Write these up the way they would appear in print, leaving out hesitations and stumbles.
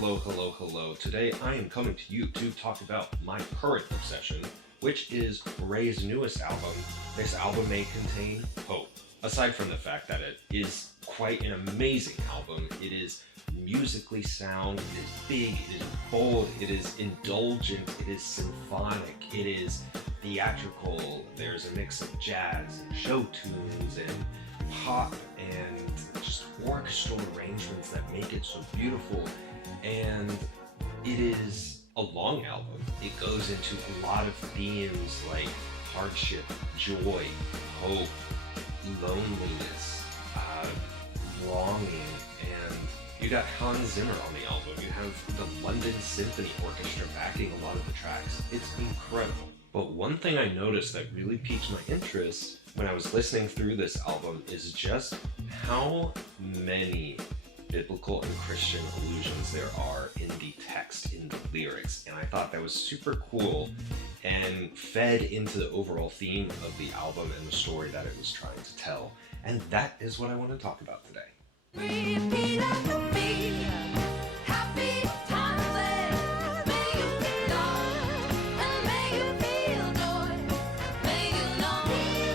Hello, hello, hello. Today I am coming to you to talk about my current obsession, which is RAYE's newest album. This album may contain hope. Aside from the fact that it is quite an amazing album, it is musically sound, it is big, it is bold, it is indulgent, it is symphonic, it is theatrical. There's a mix of jazz and show tunes and pop and just orchestral arrangements that make it so beautiful. And it is a long album. It goes into a lot of themes like hardship, joy, hope, loneliness, longing, and you got Hans Zimmer on the album. You have the London Symphony Orchestra backing a lot of the tracks. It's incredible. But one thing I noticed that really piqued my interest when I was listening through this album is just how many biblical and Christian allusions there are in the text, in the lyrics. And I thought that was super cool and fed into the overall theme of the album and the story that it was trying to tell. And that is what I want to talk about today. Repeat after me. Happy times, may you feel love, and may you feel joy. May you know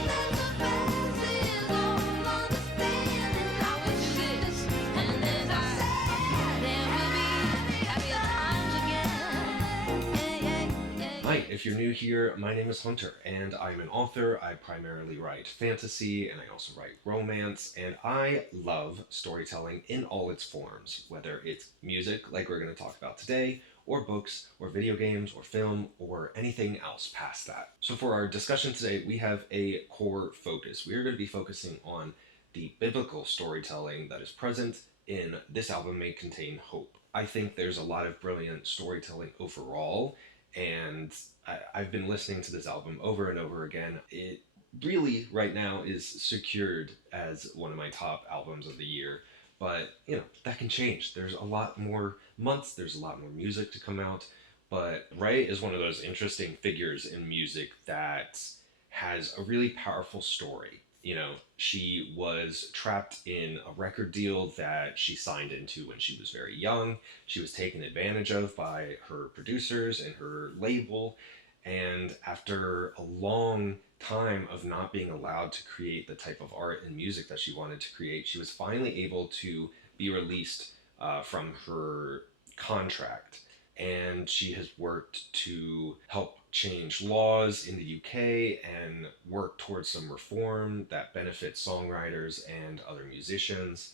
that the best is all understanding how it is. And as I said, there will be happier times again. Hi, if you're new here, my name is Hunter, and I'm an author. I primarily write fantasy, and I also write romance, and I love storytelling in all its forms, whether it's music, like we're going to talk about today, or books, or video games, or film, or anything else past that. So for our discussion today, we have a core focus. We are going to be focusing on the biblical storytelling that is present in this album may contain hope. I think there's a lot of brilliant storytelling overall, and I've been listening to this album over and over again. It really, right now, is secured as one of my top albums of the year. But, that can change. There's a lot more months, there's a lot more music to come out. But RAYE is one of those interesting figures in music that has a really powerful story. She was trapped in a record deal that she signed into when she was very young. She was taken advantage of by her producers and her label. And after a long time of not being allowed to create the type of art and music that she wanted to create, she was finally able to be released from her contract. And she has worked to help change laws in the UK and work towards some reform that benefits songwriters and other musicians.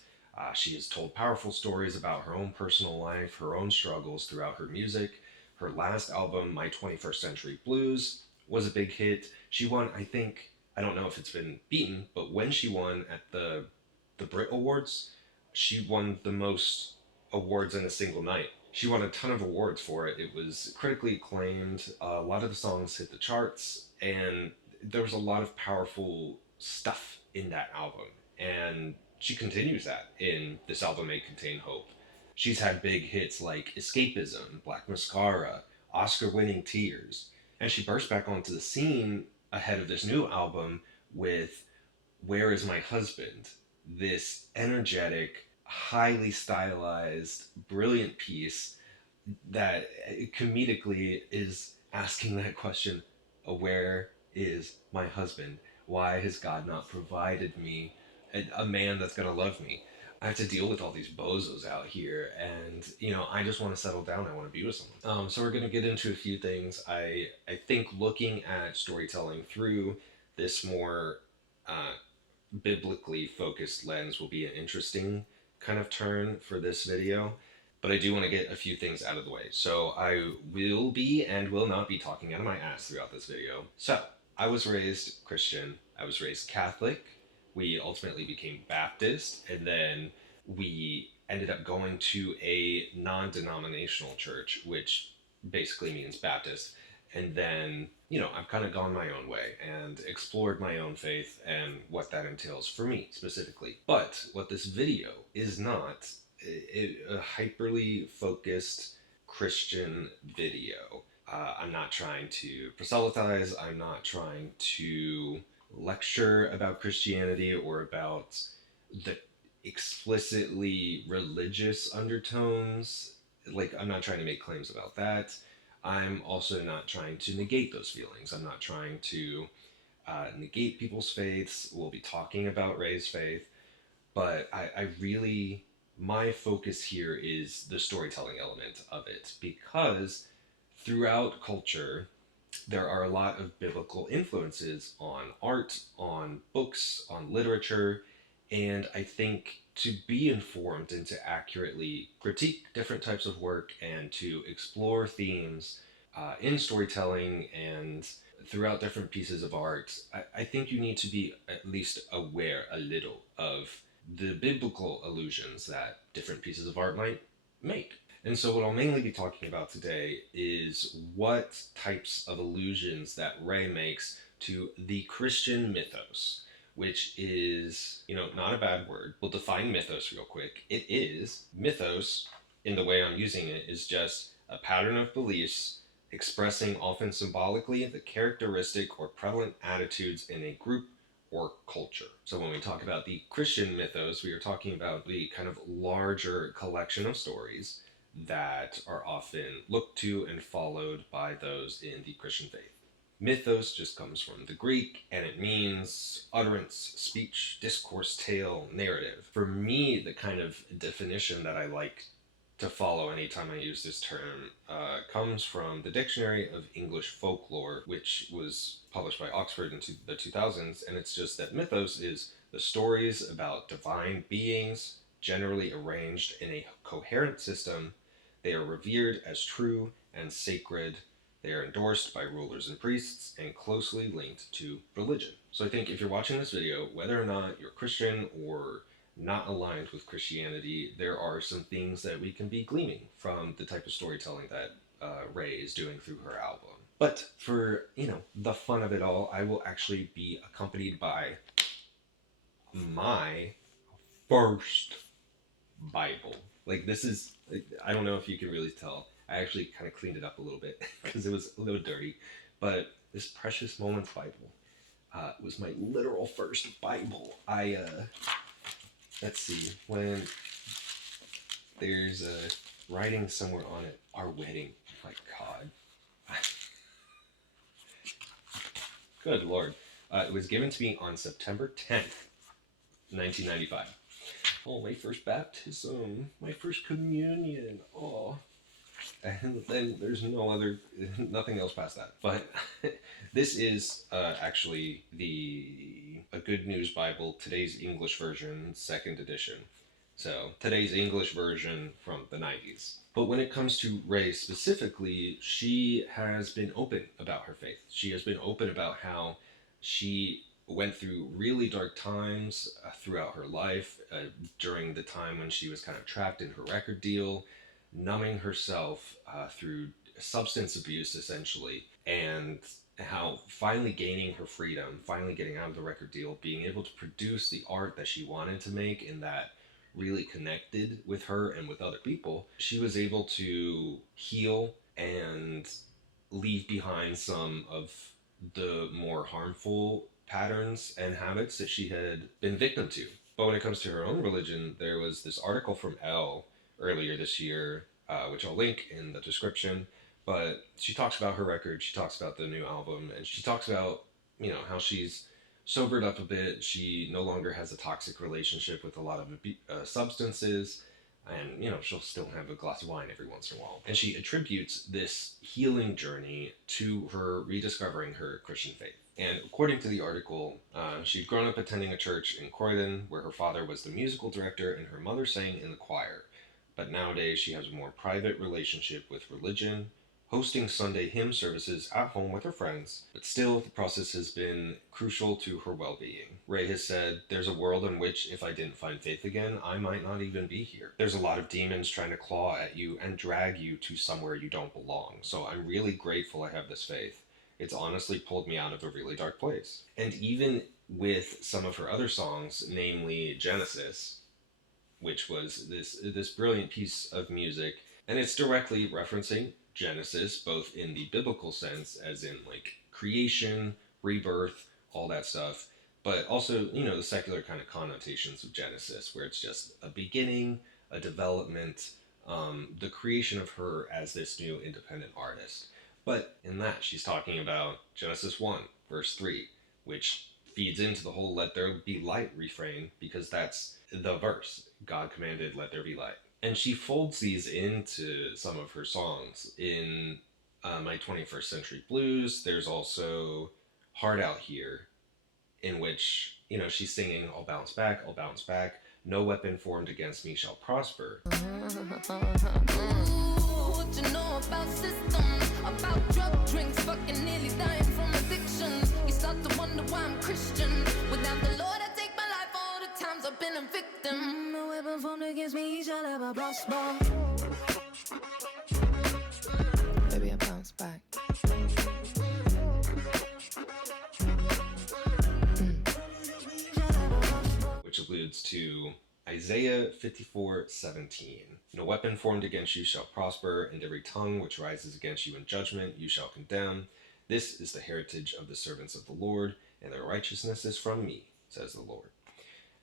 She has told powerful stories about her own personal life, her own struggles throughout her music. Her last album, My 21st Century Blues, was a big hit. She won, I don't know if it's been beaten, but when she won at the Brit Awards, she won the most awards in a single night. She won a ton of awards for it. It was critically acclaimed. A lot of the songs hit the charts, and there was a lot of powerful stuff in that album. And she continues that in this album, May Contain Hope. She's had big hits like Escapism, Black Mascara, Oscar-winning Tears, and she burst back onto the scene ahead of this new album with Where Is My Husband? This energetic, highly stylized, brilliant piece that comedically is asking that question, where is my husband? Why has God not provided me a man that's going to love me? I have to deal with all these bozos out here, and I just want to settle down. I want to be with someone. So we're going to get into a few things. I think looking at storytelling through this more biblically focused lens will be an interesting kind of turn for this video, but I do want to get a few things out of the way. So I will be and will not be talking out of my ass throughout this video. So I was raised Christian. I was raised Catholic. We ultimately became Baptist, and then we ended up going to a non-denominational church, which basically means Baptist. And then, I've kind of gone my own way and explored my own faith and what that entails for me specifically. But what this video is not a hyperly focused Christian video. I'm not trying to proselytize. I'm not trying to lecture about Christianity or about the explicitly religious undertones like, I'm not trying to make claims about that. I'm also not trying to negate those feelings. I'm not trying to negate people's faiths. We'll be talking about Ray's faith, but I really, my focus here is the storytelling element of it, because throughout culture, there are a lot of biblical influences on art, on books, on literature, and I think to be informed and to accurately critique different types of work and to explore themes in storytelling and throughout different pieces of art, I think you need to be at least aware a little of the biblical allusions that different pieces of art might make. And so, what I'll mainly be talking about today is what types of allusions that Ray makes to the Christian mythos, which is, not a bad word. We'll define mythos real quick. It is mythos, in the way I'm using it, is just a pattern of beliefs expressing often symbolically the characteristic or prevalent attitudes in a group or culture. So when we talk about the Christian mythos, we are talking about the kind of larger collection of stories that are often looked to and followed by those in the Christian faith. Mythos just comes from the Greek, and it means utterance, speech, discourse, tale, narrative. For me, the kind of definition that I like to follow anytime I use this term comes from the Dictionary of English Folklore, which was published by Oxford in the 2000s, and it's just that mythos is the stories about divine beings, generally arranged in a coherent system. They are revered as true and sacred. They are endorsed by rulers and priests and closely linked to religion. So I think if you're watching this video, whether or not you're Christian or not aligned with Christianity, there are some things that we can be gleaming from the type of storytelling that Ray is doing through her album. But for, the fun of it all, I will actually be accompanied by my first Bible. Like, this is, I don't know if you can really tell. I actually kind of cleaned it up a little bit because it was a little dirty. But this Precious Moments Bible was my literal first Bible. Let's see, when there's a writing somewhere on it, our wedding. My God. Good Lord. It was given to me on September 10th, 1995. Oh, my first baptism, my first communion. Oh, and then there's nothing else past that. But this is actually a Good News Bible, today's English version, second edition. So today's English version from the 90s. But when it comes to Ray specifically, she has been open about her faith. She has been open about how she went through really dark times throughout her life, during the time when she was kind of trapped in her record deal, numbing herself through substance abuse essentially, and how finally gaining her freedom, finally getting out of the record deal, being able to produce the art that she wanted to make and that really connected with her and with other people, she was able to heal and leave behind some of the more harmful patterns and habits that she had been victim to. But when it comes to her own religion, there was this article from Elle earlier this year, which I'll link in the description. But she talks about her record, she talks about the new album, and she talks about, how she's sobered up a bit. She no longer has a toxic relationship with a lot of substances, and she'll still have a glass of wine every once in a while. And she attributes this healing journey to her rediscovering her Christian faith. And according to the article, she'd grown up attending a church in Croydon where her father was the musical director and her mother sang in the choir. But nowadays she has a more private relationship with religion, hosting Sunday hymn services at home with her friends, but still the process has been crucial to her well-being. Ray has said, "There's a world in which if I didn't find faith again, I might not even be here. There's a lot of demons trying to claw at you and drag you to somewhere you don't belong, so I'm really grateful I have this faith. It's honestly pulled me out of a really dark place." And even with some of her other songs, namely Genesis, which was this brilliant piece of music, and it's directly referencing Genesis, both in the biblical sense, as in like creation, rebirth, all that stuff, but also, the secular kind of connotations of Genesis, where it's just a beginning, a development, the creation of her as this new independent artist. But in that, she's talking about Genesis 1, verse 3, which feeds into the whole let there be light refrain because that's the verse. God commanded, let there be light. And she folds these into some of her songs. In My 21st Century Blues, there's also Hard Out Here, in which, she's singing, I'll bounce back, no weapon formed against me shall prosper. What you know about systems, about drug drinks, fucking nearly dying from addictions. You start to wonder why I'm Christian. Without the Lord, I take my life all the times I've been a victim. No weapon formed against me shall ever prosper. Baby, I bounce back. Which alludes to Isaiah 54:17. No weapon formed against you shall prosper, and every tongue which rises against you in judgment you shall condemn. This is the heritage of the servants of the Lord, and their righteousness is from me, says the Lord.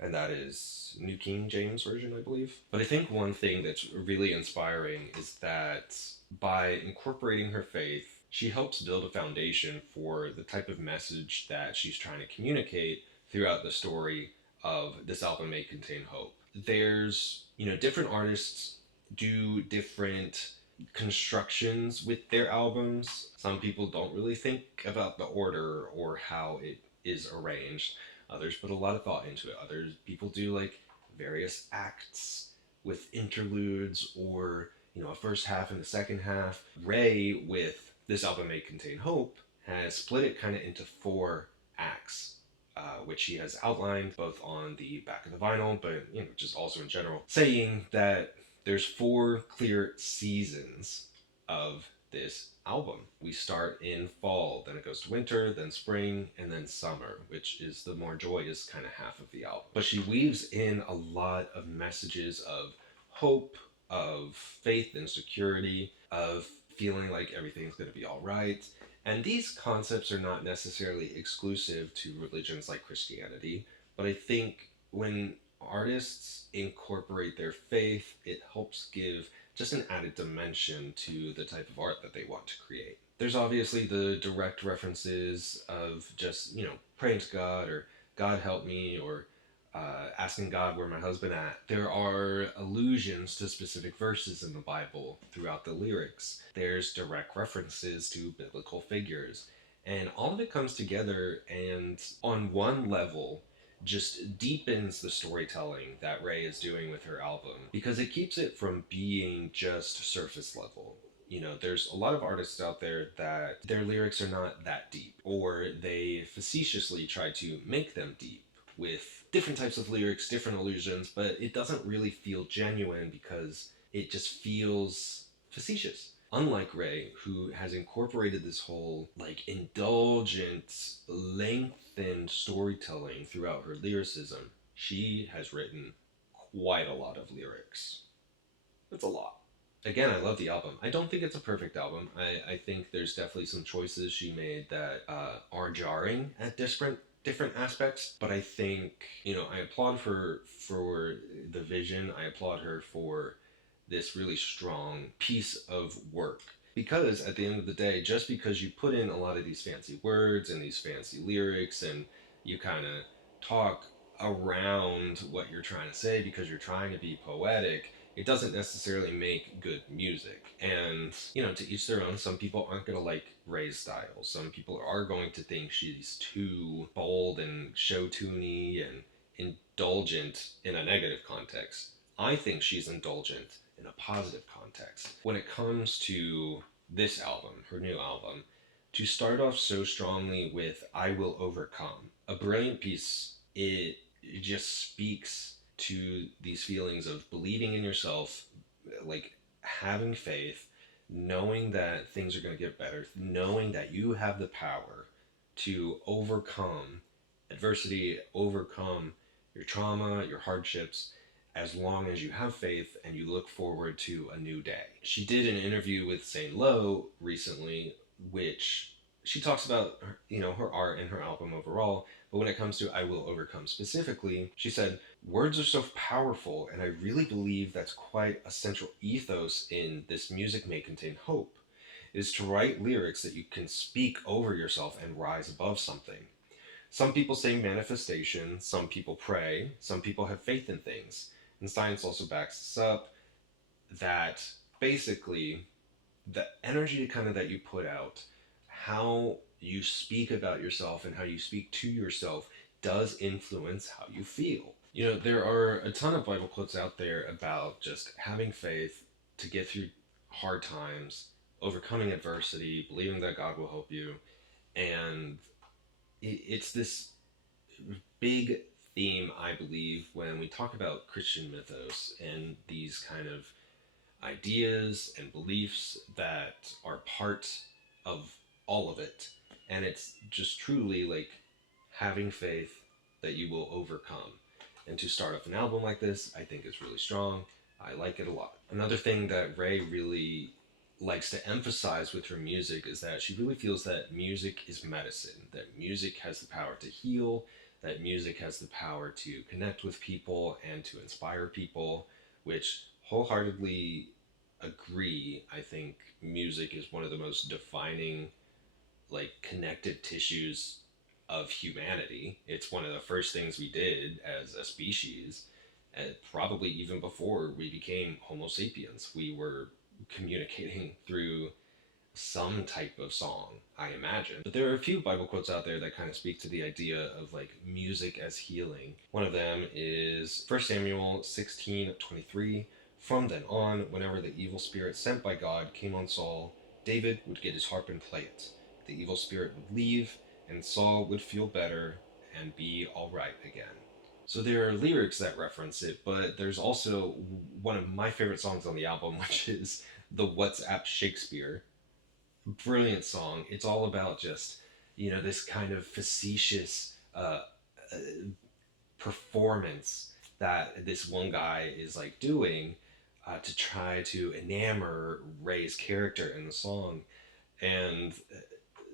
And that is New King James Version, I believe. But I think one thing that's really inspiring is that by incorporating her faith, she helps build a foundation for the type of message that she's trying to communicate throughout the story of This Album May Contain Hope. There's, different artists do different constructions with their albums. Some people don't really think about the order or how it is arranged. Others put a lot of thought into it. Others people do like various acts with interludes or, a first half and a second half. RAYE, with This Album May Contain Hope, has split it kind of into 4 acts, which he has outlined both on the back of the vinyl, but just also in general, saying that there's 4 clear seasons of this album. We start in fall, then it goes to winter, then spring, and then summer, which is the more joyous kind of half of the album. But she weaves in a lot of messages of hope, of faith and security, of feeling like everything's going to be all right. And these concepts are not necessarily exclusive to religions like Christianity, but I think when artists incorporate their faith, it helps give just an added dimension to the type of art that they want to create. There's obviously the direct references of just, praying to God or God help me or asking God where my husband at. There are allusions to specific verses in the Bible throughout the lyrics. There's direct references to biblical figures. And all of it comes together and on one level just deepens the storytelling that RAYE is doing with her album because it keeps it from being just surface level. There's a lot of artists out there that their lyrics are not that deep, or they facetiously try to make them deep with different types of lyrics, different allusions, but it doesn't really feel genuine because it just feels facetious. Unlike RAYE, who has incorporated this whole indulgent, lengthened storytelling throughout her lyricism, she has written quite a lot of lyrics. It's a lot. Again, I love the album. I don't think it's a perfect album. I think there's definitely some choices she made that are jarring at different aspects, but I think, I applaud her for the vision. I applaud her for this really strong piece of work. Because at the end of the day, just because you put in a lot of these fancy words and these fancy lyrics and you kind of talk around what you're trying to say because you're trying to be poetic, it doesn't necessarily make good music. And, to each their own. Some people aren't going to like RAYE's style. Some people are going to think she's too bold and show-tuney and indulgent in a negative context. I think she's indulgent in a positive context. When it comes to this album, her new album, to start off so strongly with I Will Overcome, a brilliant piece. It just speaks to these feelings of believing in yourself, like having faith, knowing that things are going to get better, knowing that you have the power to overcome adversity, overcome your trauma, your hardships, as long as you have faith and you look forward to a new day. She did an interview with St. Lo recently, which she talks about her, her art and her album overall. But when it comes to I Will Overcome specifically, she said, words are so powerful, and I really believe that's quite a central ethos in this music may contain hope, is to write lyrics that you can speak over yourself and rise above something. Some people say manifestation, some people pray, some people have faith in things. And science also backs this up, that basically the energy kind of that you put out, how you speak about yourself and how you speak to yourself does influence how you feel. There are a ton of Bible quotes out there about just having faith to get through hard times, overcoming adversity, believing that God will help you. And it's this big theme, I believe, when we talk about Christian mythos and these kind of ideas and beliefs that are part of all of it. And it's just truly like having faith that you will overcome. And to start off an album like this, I think is really strong. I like it a lot. Another thing that Ray really likes to emphasize with her music is that she really feels that music is medicine, that music has the power to heal, that music has the power to connect with people and to inspire people, which wholeheartedly agree. I think music is one of the most defining, like, connective tissues of humanity. It's one of the first things we did as a species, and probably even before we became Homo sapiens. We were communicating through some type of song, I imagine. But there are a few Bible quotes out there that kind of speak to the idea of like music as healing. One of them is 1 Samuel 16:23. From then on, whenever the evil spirit sent by God came on Saul, David would get his harp and play it. The evil spirit would leave, and Saul would feel better and be all right again. So there are lyrics that reference it, but there's also one of my favorite songs on the album, which is the WhatsApp Shakespeare. Brilliant song. It's all about just, this kind of facetious uh, performance that this one guy is like doing to try to enamor Ray's character in the song, and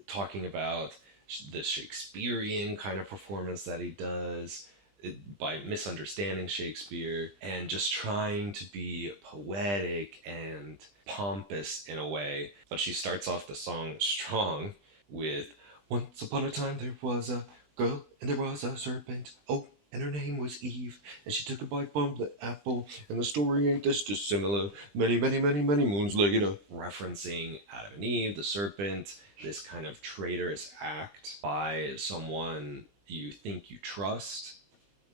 talking about the Shakespearean kind of performance that he does, by misunderstanding Shakespeare and just trying to be poetic and pompous in a way. But she starts off the song strong with, once upon a time there was a girl and there was a serpent. Oh, and her name was Eve, and she took a bite from the apple, and the story ain't this dissimilar. Many, many, many, many moons later. Referencing Adam and Eve, the serpent, this kind of traitorous act by someone you think you trust,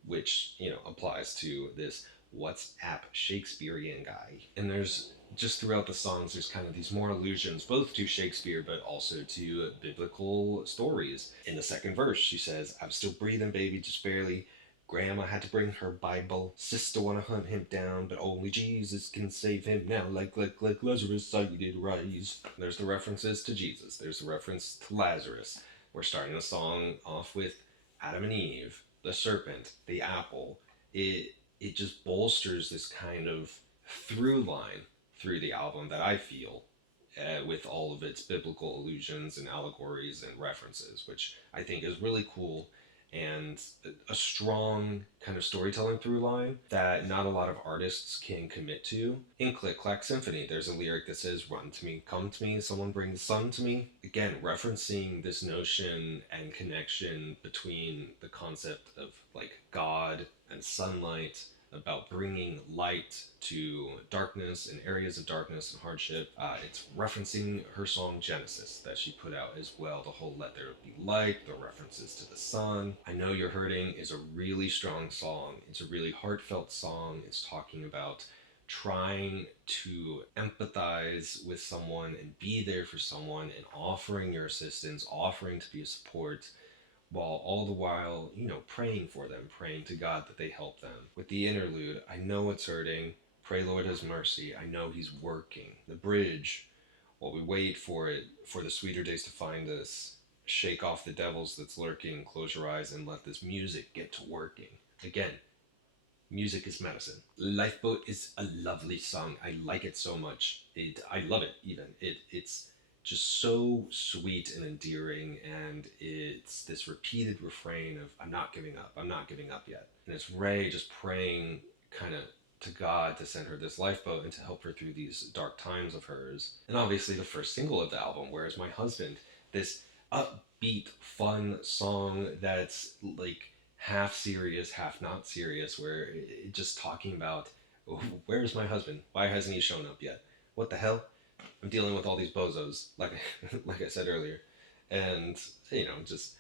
which applies to this WhatsApp Shakespearean guy. And there's just throughout the songs, there's kind of these more allusions, both to Shakespeare but also to biblical stories. In the second verse, she says, "I'm still breathing, baby, just barely. Grandma had to bring her Bible. Sister wanna hunt him down, but only Jesus can save him now. Like Lazarus, I did rise." There's the references to Jesus. There's the reference to Lazarus. We're starting the song off with Adam and Eve, the serpent, the apple. It just bolsters this kind of through line through the album that I feel, with all of its biblical allusions and allegories and references, which I think is really cool, and a strong kind of storytelling through line that not a lot of artists can commit to. In Click Clack Symphony, there's a lyric that says, "Run to me, come to me, someone bring the sun to me." Again, referencing this notion and connection between the concept of like God and sunlight, about bringing light to darkness and areas of darkness and hardship. It's referencing her song Genesis that she put out as well. The whole "Let There Be Light," the references to the sun. I Know You're Hurting is a really strong song. It's a really heartfelt song. It's talking about trying to empathize with someone and be there for someone and offering your assistance, offering to be a support, while all the while, praying for them, praying to God that they help them. With the interlude, "I know it's hurting, pray Lord has mercy, I know he's working." The bridge, "While we wait for it, for the sweeter days to find us, shake off the devils that's lurking, close your eyes and let this music get to working." Again, music is medicine. Lifeboat is a lovely song. I like it so much. I love it even. It's just so sweet and endearing, and it's this repeated refrain of "I'm not giving up, I'm not giving up yet," and it's Ray just praying kind of to God to send her this lifeboat and to help her through these dark times of hers. And obviously, the first single of the album, "Where's My Husband?" This upbeat, fun song that's like half serious, half not serious, where just talking about, "Oh, where's my husband? Why hasn't he shown up yet? What the hell? I'm dealing with all these bozos," like like I said earlier, and just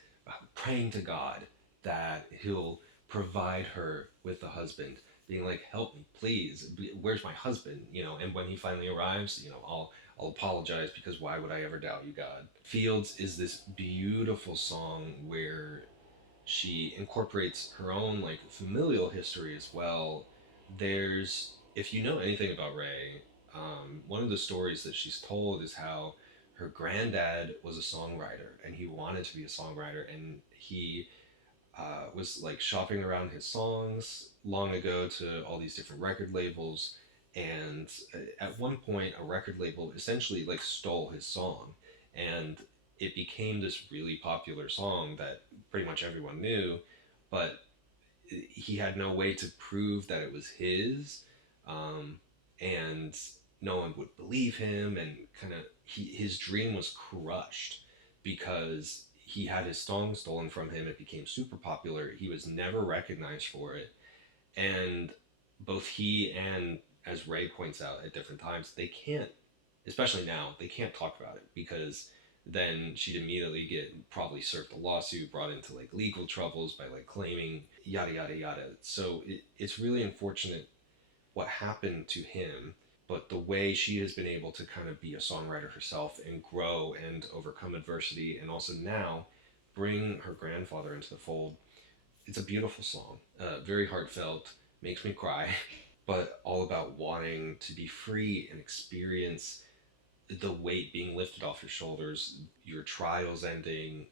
praying to God that He'll provide her with a husband, being like, "Help me, please. Where's my husband?" And when he finally arrives, I'll apologize, because why would I ever doubt you, God? Fields is this beautiful song where she incorporates her own like familial history as well. If you know anything about Ray, one of the stories that she's told is how her granddad was a songwriter, and he wanted to be a songwriter, and he was like shopping around his songs long ago to all these different record labels, and at one point a record label essentially like stole his song, and it became this really popular song that pretty much everyone knew, but he had no way to prove that it was his, um, and no one would believe him, and kind of his dream was crushed because he had his song stolen from him. It became super popular. He was never recognized for it, and both he and, as Ray points out at different times, they can't, especially now, they can't talk about it, because then she'd immediately get probably served a lawsuit, brought into like legal troubles by like claiming yada yada yada. So it's really unfortunate what happened to him, but the way she has been able to kind of be a songwriter herself and grow and overcome adversity, and also now bring her grandfather into the fold, it's a beautiful song, very heartfelt, makes me cry, but all about wanting to be free and experience the weight being lifted off your shoulders, your trials ending,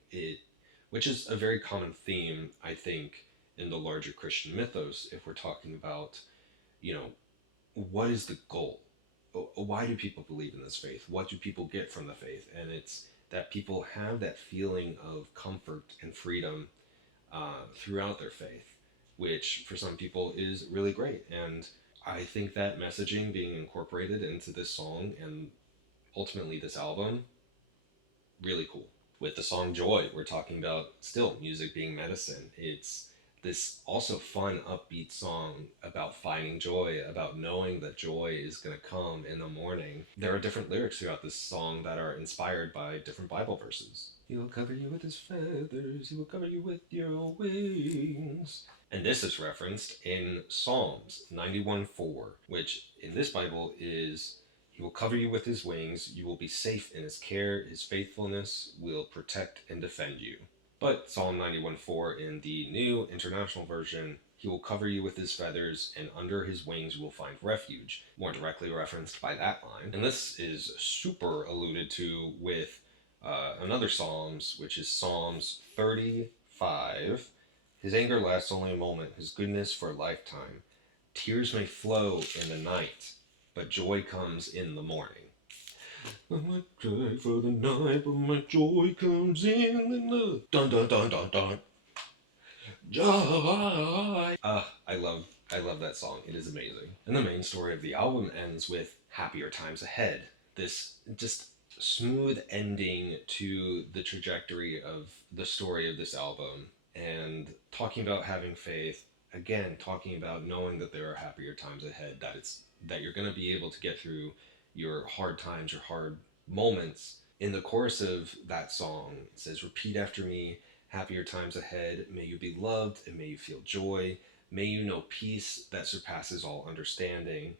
which is a very common theme, I think, in the larger Christian mythos. If we're talking about, you know, what is the goal? Why do people believe in this faith? What do people get from the faith? And it's that people have that feeling of comfort and freedom throughout their faith, which for some people is really great. And I think that messaging being incorporated into this song and ultimately this album, really cool. With the song Joy, we're talking about still music being medicine. It's this also fun, upbeat song about finding joy, about knowing that joy is going to come in the morning. There are different lyrics throughout this song that are inspired by different Bible verses. He will cover you with his feathers, he will cover you with your wings. And this is referenced in Psalms 91:4, which in this Bible is, "He will cover you with his wings, you will be safe in his care, his faithfulness will protect and defend you." But Psalm 91:4 in the New International Version, "He will cover you with his feathers, and under his wings you will find refuge," more directly referenced by that line. And this is super alluded to with another Psalms, which is Psalms 35. "His anger lasts only a moment, his goodness for a lifetime. Tears may flow in the night, but joy comes in the morning." I might cry for the night, but my joy comes in the dun dun dun dun dun. Joy. I love that song. It is amazing. And the main story of the album ends with "Happier Times Ahead." This just smooth ending to the trajectory of the story of this album, and talking about having faith, again talking about knowing that there are happier times ahead, that you're going to be able to get through your hard times, your hard moments. In the chorus of that song, it says, "Repeat after me, happier times ahead. May you be loved and may you feel joy. May you know peace that surpasses all understanding.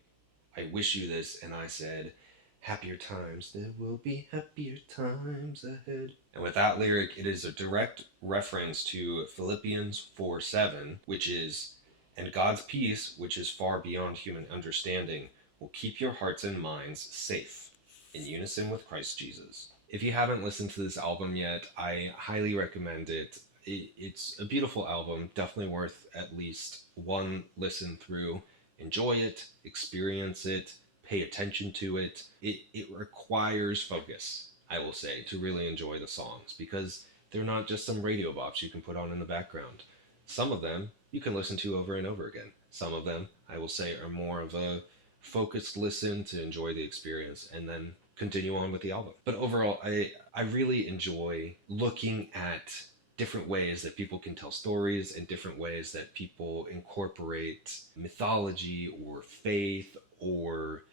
I wish you this." And I said, "Happier times, there will be happier times ahead." And with that lyric, it is a direct reference to Philippians 4:7, which is, "And God's peace, which is far beyond human understanding, will keep your hearts and minds safe in unison with Christ Jesus." If you haven't listened to this album yet, I highly recommend it. It's a beautiful album, definitely worth at least one listen through. Enjoy it, experience it, pay attention to it. It requires focus. I will say, to really enjoy the songs because they're not just some radio bops you can put on in the background. Some of them you can listen to over and over again. Some of them, I will say, are more of a focused listen to enjoy the experience and then continue on with the album. But overall, I really enjoy looking at different ways that people can tell stories and different ways that people incorporate mythology or faith or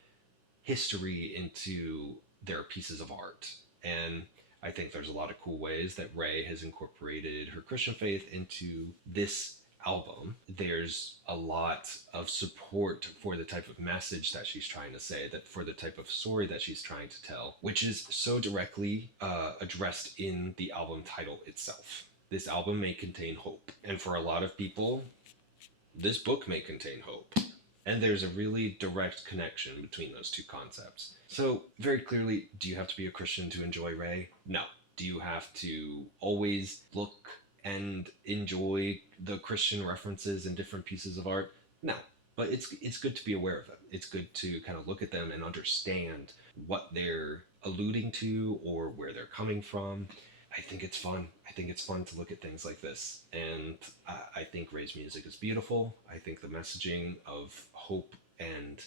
history into their pieces of art. And I think there's a lot of cool ways that Ray has incorporated her Christian faith into this album. There's a lot of support for the type of message that she's trying to say, that for the type of story that she's trying to tell, which is so directly addressed in the album title itself. This album may contain hope. And for a lot of people, this book may contain hope. And there's a really direct connection between those two concepts. So, very clearly, do you have to be a Christian to enjoy Ray? No. Do you have to always look and enjoy the Christian references in different pieces of art? No. But it's good to be aware of them. It's good to kind of look at them and understand what they're alluding to or where they're coming from. I think it's fun. I think it's fun to look at things like this. And I think Ray's music is beautiful. I think the messaging of hope and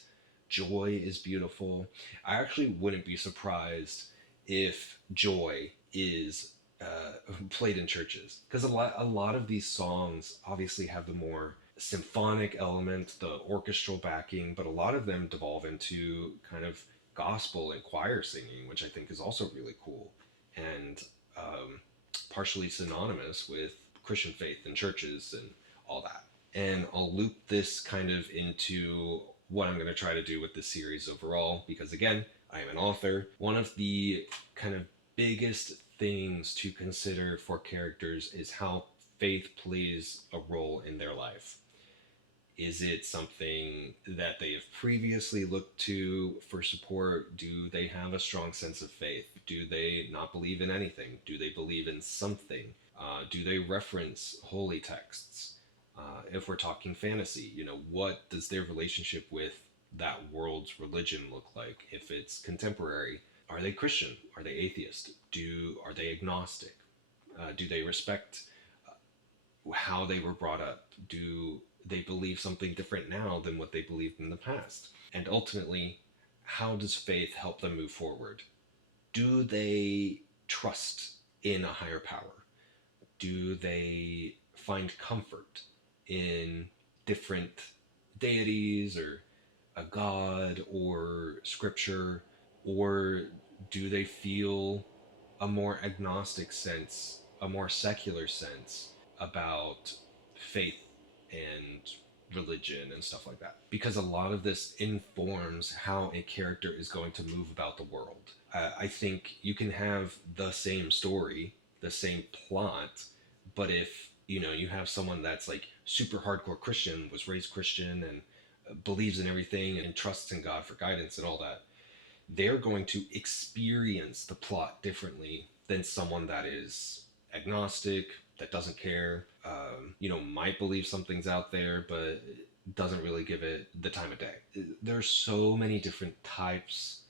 joy is beautiful. I actually wouldn't be surprised if joy is played in churches because a lot of these songs obviously have the more symphonic element, the orchestral backing, but a lot of them devolve into kind of gospel and choir singing, which I think is also really cool. And partially synonymous with Christian faith and churches and all that. And I'll loop this kind of into what I'm going to try to do with this series overall, because again, I am an author. One of the kind of biggest things to consider for characters is how faith plays a role in their life. Is it something that they have previously looked to for support? Do they have a strong sense of faith? Do they not believe in anything? Do they believe in something? Do they reference holy texts? If we're talking fantasy, what does their relationship with that world's religion look like? If it's contemporary, are they Christian? Are they atheist? Are they agnostic? Do they respect how they were brought up? Do they believe something different now than what they believed in the past? And ultimately, how does faith help them move forward? Do they trust in a higher power? Do they find comfort in different deities or a god or scripture? Or do they feel a more agnostic sense, a more secular sense about faith and religion and stuff like that? Because a lot of this informs how a character is going to move about the world. I think you can have the same story, the same plot, but if you have someone that's like super hardcore Christian, was raised Christian, and believes in everything and trusts in God for guidance and all that, they're going to experience the plot differently than someone that is agnostic, that doesn't care, might believe something's out there, but doesn't really give it the time of day. There's so many different types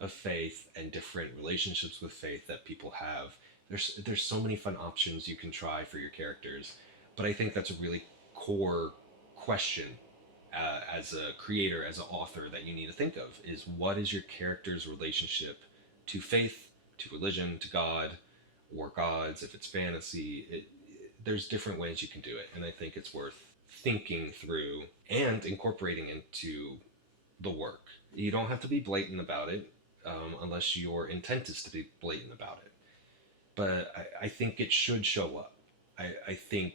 of faith and different relationships with faith that people have. There's so many fun options you can try for your characters, but I think that's a really core question as a creator, as an author, that you need to think of is what is your character's relationship to faith, to religion, to God, or gods, if it's fantasy. There's different ways you can do it, and I think it's worth thinking through and incorporating into the work. You don't have to be blatant about it, unless your intent is to be blatant about it. But I think it should show up. I think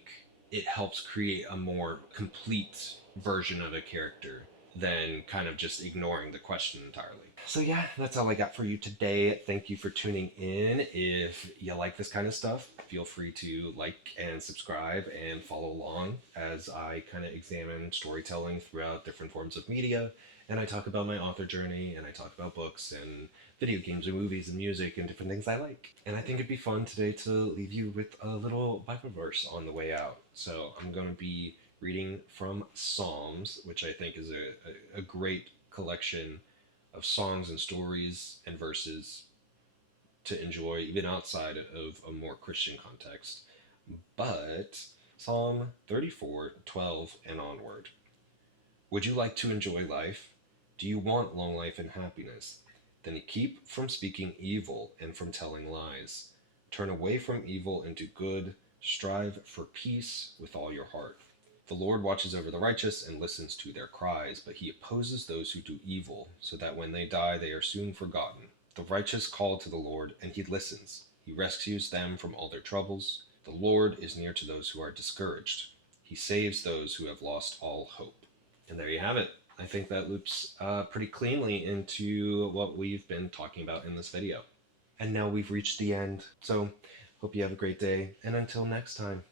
it helps create a more complete version of a character than kind of just ignoring the question entirely. So yeah, that's all I got for you today. Thank you for tuning in. If you like this kind of stuff, feel free to like and subscribe and follow along as I kind of examine storytelling throughout different forms of media. And I talk about my author journey, and I talk about books and video games and movies and music and different things I like. And I think it'd be fun today to leave you with a little Bible verse on the way out. So I'm going to be reading from Psalms, which I think is a great collection of songs and stories and verses to enjoy even outside of a more Christian context. But Psalm 34:12 and onward. Would you like to enjoy life? Do you want long life and happiness? Then keep from speaking evil and from telling lies. Turn away from evil and do good. Strive for peace with all your heart. The Lord watches over the righteous and listens to their cries, but he opposes those who do evil, so that when they die they are soon forgotten. The righteous call to the Lord, and he listens. He rescues them from all their troubles. The Lord is near to those who are discouraged. He saves those who have lost all hope. And there you have it. I think that loops pretty cleanly into what we've been talking about in this video. And now we've reached the end. So, hope you have a great day, and until next time.